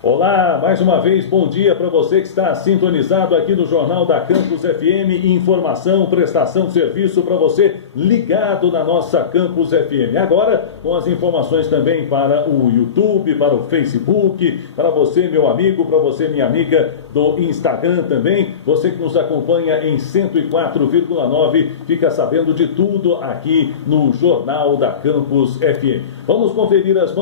Olá, mais uma vez, bom dia para você que está sintonizado aqui no Jornal da Campus FM, informação, prestação de serviço para você ligado na nossa Campus FM. Agora, com as informações também para o YouTube, para o Facebook, para você, meu amigo, para você, minha amiga do Instagram também, você que nos acompanha em 104,9, fica sabendo de tudo aqui no Jornal da Campus FM. Vamos conferir as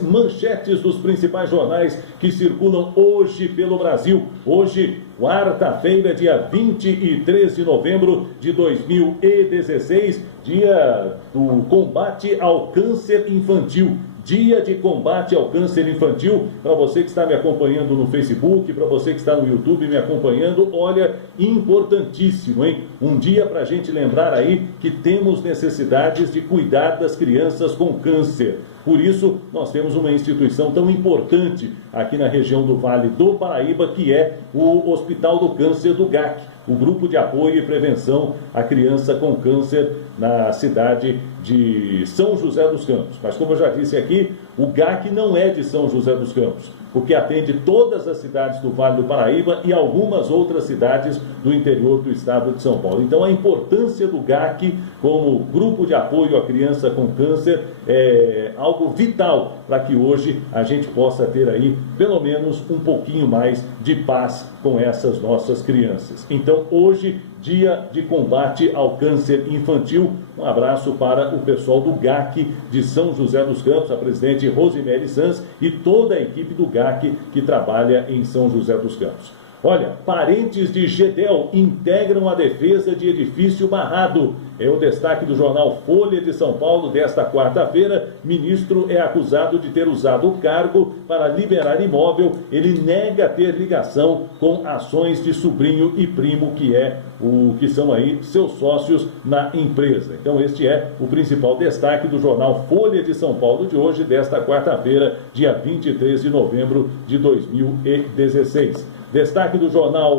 manchetes dos principais jornais que circulam hoje pelo Brasil. Hoje, quarta-feira, dia 23 de novembro de 2016, dia do combate ao câncer infantil. Dia de combate ao câncer infantil. Para você que está me acompanhando no Facebook, para você que está no YouTube me acompanhando, olha, importantíssimo, hein? Um dia para a gente lembrar aí que temos necessidades de cuidar das crianças com câncer. Por isso, nós temos uma instituição tão importante aqui na região do Vale do Paraíba, que é o Hospital do Câncer do GAC, o Grupo de Apoio e Prevenção à Criança com Câncer na cidade de São José dos Campos. Mas como eu já disse aqui, o GAC não é de São José dos Campos, porque atende todas as cidades do Vale do Paraíba e algumas outras cidades do interior do estado de São Paulo. Então a importância do GAC como grupo de apoio à criança com câncer é algo vital para que hoje a gente possa ter aí pelo menos um pouquinho mais de paz com essas nossas crianças. Então hoje, dia de combate ao câncer infantil. Um abraço para o pessoal do GAC de São José dos Campos, a presidente Rosemary Sanz e toda a equipe do GAC que trabalha em São José dos Campos. Olha, parentes de Gedel integram a defesa de edifício barrado. É o destaque do jornal Folha de São Paulo desta quarta-feira. Ministro é acusado de ter usado o cargo para liberar imóvel. Ele nega ter ligação com ações de sobrinho e primo, que são aí seus sócios na empresa. Então este é o principal destaque do jornal Folha de São Paulo de hoje, desta quarta-feira, dia 23 de novembro de 2016. Destaque do jornal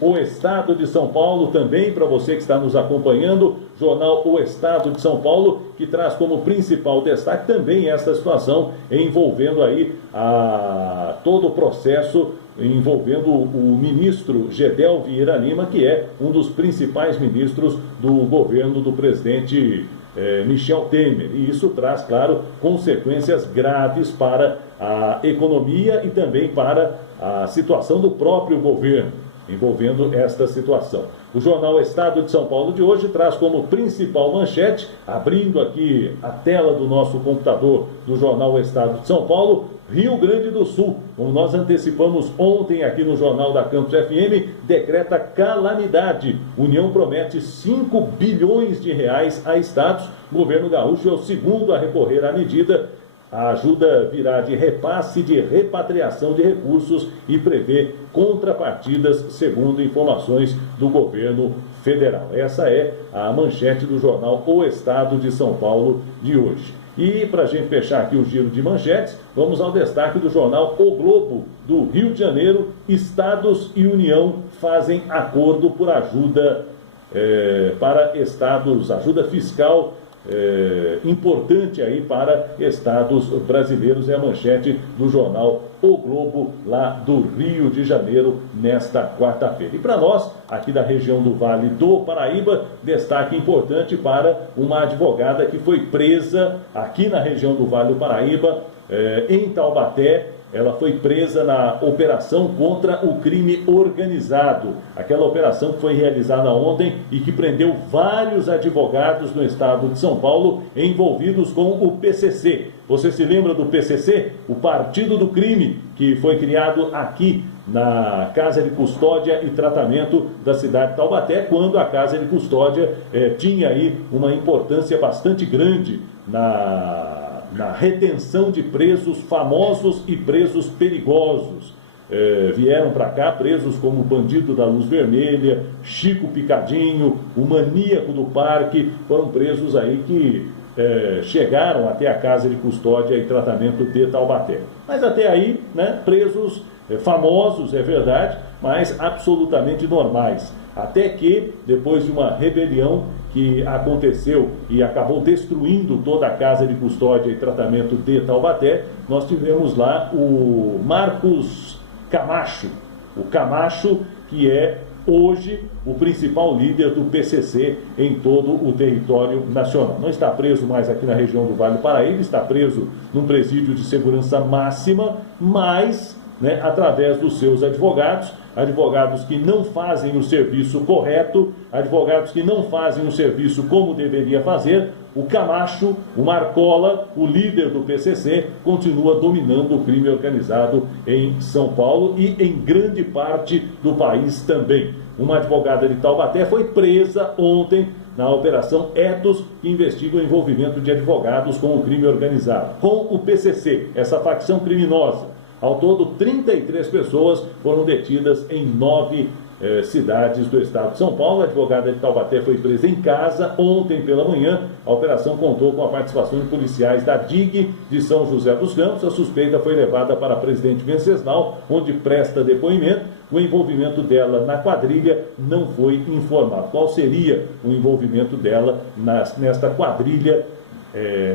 O Estado de São Paulo, também para você que está nos acompanhando, jornal O Estado de São Paulo, que traz como principal destaque também essa situação envolvendo aí todo o processo envolvendo o ministro Gedel Vieira Lima, que é um dos principais ministros do governo do presidente Michel Temer. E isso traz, claro, consequências graves para a economia e também para a situação do próprio governo, envolvendo esta situação. O jornal Estado de São Paulo de hoje traz como principal manchete, abrindo aqui a tela do nosso computador do jornal Estado de São Paulo, Rio Grande do Sul, como nós antecipamos ontem aqui no Jornal da Campus FM, decreta calamidade. União promete 5 bilhões de reais a estados. O governo gaúcho é o segundo a recorrer à medida. A ajuda virá de repasse de repatriação de recursos e prevê contrapartidas, segundo informações do governo federal. Essa é a manchete do jornal O Estado de São Paulo de hoje. E para a gente fechar aqui o giro de manchetes, vamos ao destaque do jornal O Globo, do Rio de Janeiro. Estados e União fazem acordo por ajuda para estados, ajuda fiscal importante aí para estados brasileiros. É a manchete do jornal O Globo, lá do Rio de Janeiro, nesta quarta-feira. E para nós, aqui da região do Vale do Paraíba, destaque importante para uma advogada que foi presa aqui na região do Vale do Paraíba, em Taubaté. Ela foi presa na operação contra o crime organizado. Aquela operação que foi realizada ontem e que prendeu vários advogados no estado de São Paulo envolvidos com o PCC. Você se lembra do PCC? O Partido do Crime, que foi criado aqui na Casa de Custódia e Tratamento da cidade de Taubaté, quando a Casa de Custódia tinha aí uma importância bastante grande na retenção de presos famosos e presos perigosos. Vieram para cá presos como o Bandido da Luz Vermelha, Chico Picadinho, o Maníaco do Parque. Foram presos aí que chegaram até a Casa de Custódia e Tratamento de Taubaté. Mas até aí, né, presos famosos, é verdade, mas absolutamente normais. Até que, depois de uma rebelião, que aconteceu e acabou destruindo toda a casa de custódia e tratamento de Taubaté, nós tivemos lá o Marcos Camacho. O Camacho, que é hoje o principal líder do PCC em todo o território nacional. Não está preso mais aqui na região do Vale do Paraíba, está preso num presídio de segurança máxima, mas, através dos seus advogados que não fazem o serviço correto, advogados que não fazem o serviço como deveria fazer, o Camacho, o Marcola, o líder do PCC, continua dominando o crime organizado em São Paulo e em grande parte do país também. Uma advogada de Taubaté foi presa ontem na Operação Ethos, que investiga o envolvimento de advogados com o crime organizado, com o PCC, essa facção criminosa. Ao todo, 33 pessoas foram detidas em 9 cidades do estado de São Paulo. A advogada de Taubaté foi presa em casa ontem pela manhã. A operação contou com a participação de policiais da DIG de São José dos Campos. A suspeita foi levada para Presidente Venceslau, onde presta depoimento. O envolvimento dela na quadrilha não foi informado. Qual seria o envolvimento dela nesta quadrilha,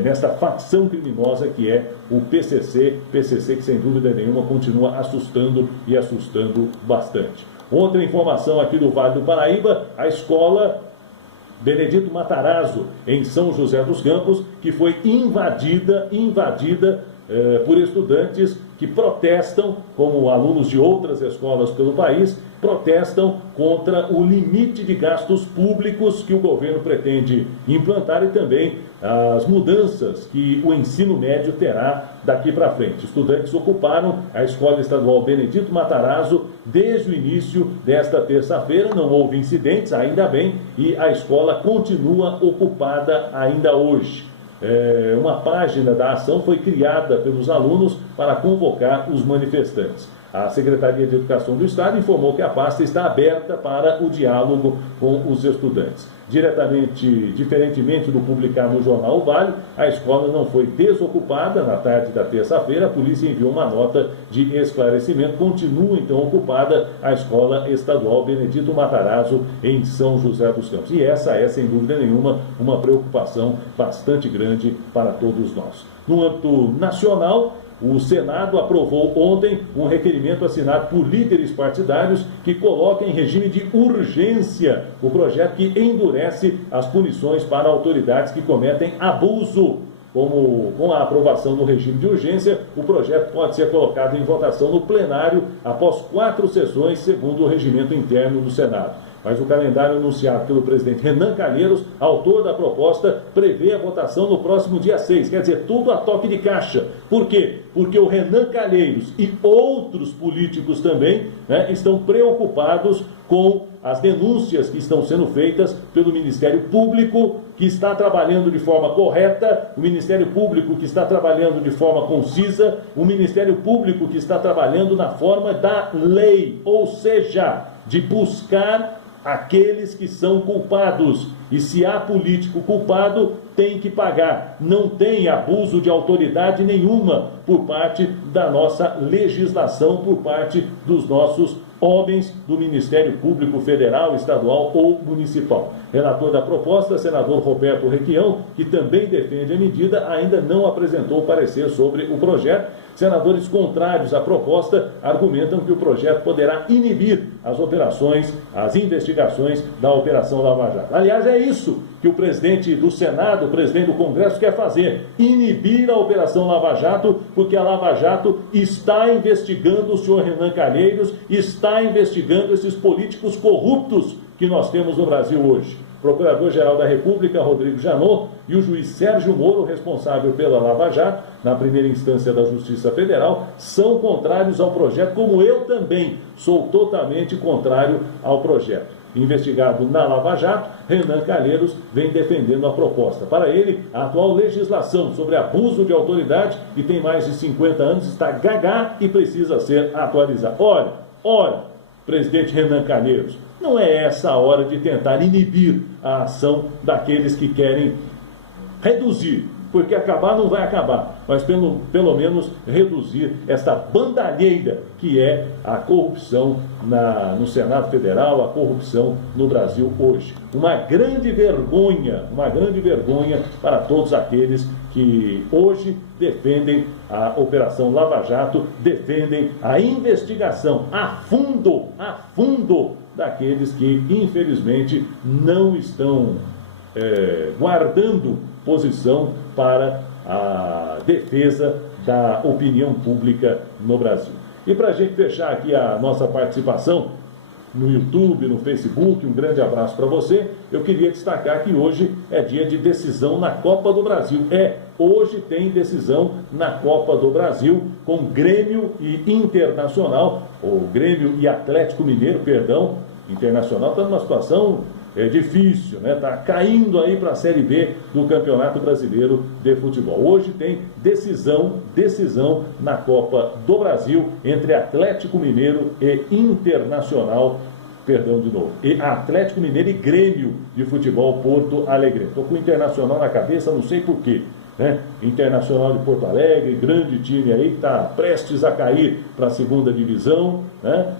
nesta facção criminosa que é o PCC que sem dúvida nenhuma continua assustando e assustando bastante. Outra informação aqui do Vale do Paraíba, a escola Benedito Matarazzo, em São José dos Campos, que foi invadida por estudantes que protestam, como alunos de outras escolas pelo país, protestam contra o limite de gastos públicos que o governo pretende implantar e também as mudanças que o ensino médio terá daqui para frente. Estudantes ocuparam a Escola Estadual Benedito Matarazzo desde o início desta terça-feira, não houve incidentes, ainda bem, e a escola continua ocupada ainda hoje. Uma página da ação foi criada pelos alunos para convocar os manifestantes. A Secretaria de Educação do Estado informou que a pasta está aberta para o diálogo com os estudantes. Diferentemente do publicado no jornal O Vale, a escola não foi desocupada na tarde da terça-feira. A polícia enviou uma nota de esclarecimento. Continua, então, ocupada a Escola Estadual Benedito Matarazzo, em São José dos Campos. E essa é, sem dúvida nenhuma, uma preocupação bastante grande para todos nós. No âmbito nacional, o Senado aprovou ontem um requerimento assinado por líderes partidários que coloca em regime de urgência o projeto que endurece as punições para autoridades que cometem abuso. Com a aprovação do regime de urgência, o projeto pode ser colocado em votação no plenário após 4 sessões, segundo o regimento interno do Senado. Mas o calendário anunciado pelo presidente Renan Calheiros, autor da proposta, prevê a votação no próximo dia 6. Quer dizer, tudo a toque de caixa. Por quê? Porque o Renan Calheiros e outros políticos também estão preocupados com as denúncias que estão sendo feitas pelo Ministério Público, que está trabalhando de forma correta, o Ministério Público que está trabalhando de forma concisa, o Ministério Público que está trabalhando na forma da lei, ou seja, de buscar aqueles que são culpados. E se há político culpado, tem que pagar. Não tem abuso de autoridade nenhuma por parte da nossa legislação, por parte dos nossos homens do Ministério Público Federal, Estadual ou Municipal. Relator da proposta, senador Roberto Requião, que também defende a medida, ainda não apresentou parecer sobre o projeto. Senadores contrários à proposta argumentam que o projeto poderá inibir as operações, as investigações da Operação Lava Jato. Aliás, é isso que o presidente do Senado, o presidente do Congresso quer fazer, inibir a Operação Lava Jato, porque a Lava Jato está investigando o senhor Renan Calheiros, está investigando esses políticos corruptos que nós temos no Brasil hoje. Procurador-Geral da República, Rodrigo Janot, e o juiz Sérgio Moro, responsável pela Lava Jato, na primeira instância da Justiça Federal, são contrários ao projeto, como eu também sou totalmente contrário ao projeto. Investigado na Lava Jato, Renan Calheiros vem defendendo a proposta. Para ele, a atual legislação sobre abuso de autoridade, que tem mais de 50 anos, está gagá e precisa ser atualizada. Olha, presidente Renan Calheiros, não é essa a hora de tentar inibir a ação daqueles que querem reduzir porque acabar não vai acabar, mas pelo menos reduzir esta bandalheira que é a corrupção no Senado Federal, a corrupção no Brasil hoje. Uma grande vergonha para todos aqueles que hoje defendem a Operação Lava Jato, defendem a investigação a fundo daqueles que, infelizmente, não estão guardando posição para a defesa da opinião pública no Brasil. E para a gente fechar aqui a nossa participação no YouTube, no Facebook, um grande abraço para você. Eu queria destacar que hoje é dia de decisão na Copa do Brasil. Hoje tem decisão na Copa do Brasil com Grêmio e Internacional, ou Grêmio e Atlético Mineiro, perdão, Internacional está numa situação difícil, né? Está caindo aí para a Série B do Campeonato Brasileiro de Futebol. Hoje tem decisão na Copa do Brasil entre Atlético Mineiro e Internacional, perdão de novo, e Atlético Mineiro e Grêmio de Futebol Porto Alegre. Estou com o Internacional na cabeça, não sei porquê. Internacional de Porto Alegre, grande time aí, está prestes a cair para a segunda divisão, né?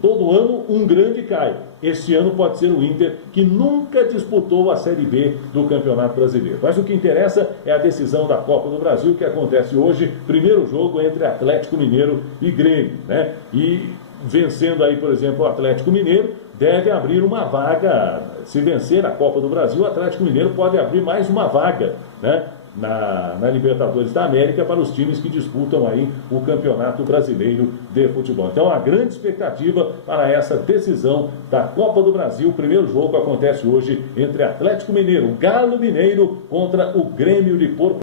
Todo ano um grande cai. Esse ano pode ser o Inter, que nunca disputou a Série B do Campeonato Brasileiro. Mas o que interessa é a decisão da Copa do Brasil, que acontece hoje, primeiro jogo entre Atlético Mineiro e Grêmio, né? E vencendo aí, por exemplo, o Atlético Mineiro, deve abrir uma vaga. Se vencer a Copa do Brasil, o Atlético Mineiro pode abrir mais uma vaga, né? Na Libertadores da América para os times que disputam aí o Campeonato Brasileiro de Futebol. Então, a grande expectativa para essa decisão da Copa do Brasil. O primeiro jogo acontece hoje entre Atlético Mineiro, o Galo Mineiro, contra o Grêmio de Porto